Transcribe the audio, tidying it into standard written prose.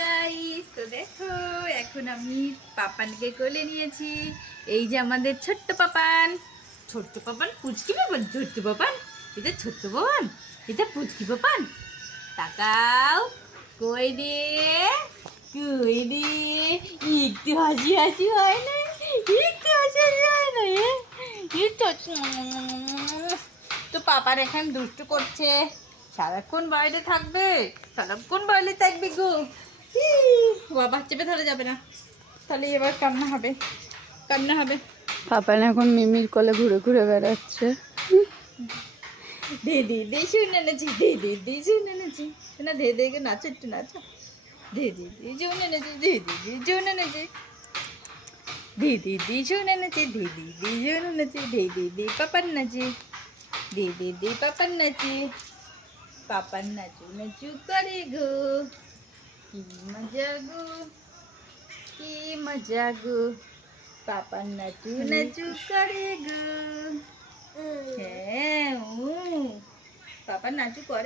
Guys, তো দেখো এখন আমি পাপানকে কোলে নিয়েছি। এই যে আমাদের ছোট্ট পাপান, পুচকি পাপান, ছোট্ট পাপান, এটা ছোট্ট পাপান, এটা পুচকি পাপান। তাকাও, কই দিয়ে, কই দিয়ে, একটু হাসি হাসি হয় না, একটু হাসি হাসি হয় না। তো পাপার এখানে দুষ্টু করছে, সারাক্ষণ বাইরে থাকবে, সারাক্ষণ বাইরে থাকবে গো। বাবা চেপে ধরে যাবে না, তাহলে এবার কান্না হবে, কান্না হবে। পাপান এখন মিমির কোলে ঘুরে ঘুরে বেড়াচ্ছে। ধে ধে ধে শুনে নেছি, ধে ধে ধে শুনে নেছি না, ধে ধে কে নাচো, একটু নাচো। ধে ধে ধে শুনে নেছি, ধে ধে ধে শুনে নেছি, ধে ধে ধে শুনে নেছি, ধে ধে ধে শুনে নেছি, ধে ধে ধে পাপান নাচে, ধে ধে ধে পাপান নাচে, পাপান নাচু নাচু করে গো, কি মজা গো, কি মজা গো, পাপান নাচু নাচু করে গো। হ্যাঁ, পাপান নাচু করে।